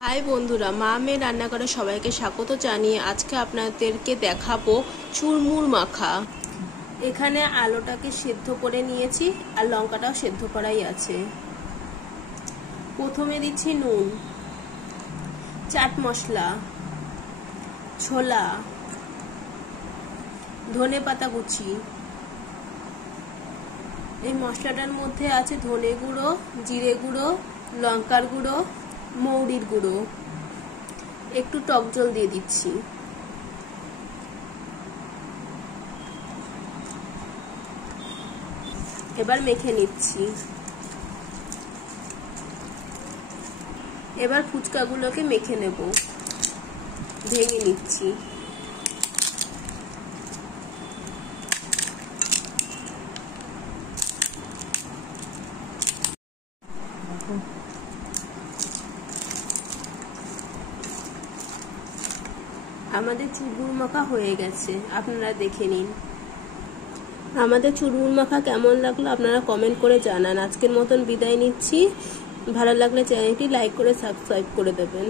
High বন্ধুরা, মা মেয়ে রান্নাঘরে সবাইকে স্বাগত জানিয়ে আজকে আপনাদেরকে দেখাবো চুরমুর মাখা। এখানে আলুটাকে সেদ্ধ করে নিয়েছি আর লঙ্কাটাও সেদ্ধ করাই আছে। প্রথমে দিচ্ছি নুন, চাট মশলা, ছোলা, ধনে পাতা কুচি। এই মশলাটার মধ্যে আছে ধনে গুঁড়ো, জিরে গুঁড়ো, লঙ্কার গুঁড়ো, মৌরির গুঁড়ো। একটু টক জল দিয়ে দিচ্ছি। এবার মেখে নিচ্ছি। এবার ফুচকাগুলোকে মেখে নেব, ভেঙে নিচ্ছি। আমাদের চুরমুর মাখা হয়ে গেছে, আপনারা দেখে নিন। আমাদের চুরমুর মাখা কেমন লাগলো আপনারা কমেন্ট করে জানান। আজকের মতন বিদায় নিচ্ছি। ভালো লাগলে চ্যানেলটি লাইক করে সাবস্ক্রাইব করে দেবেন।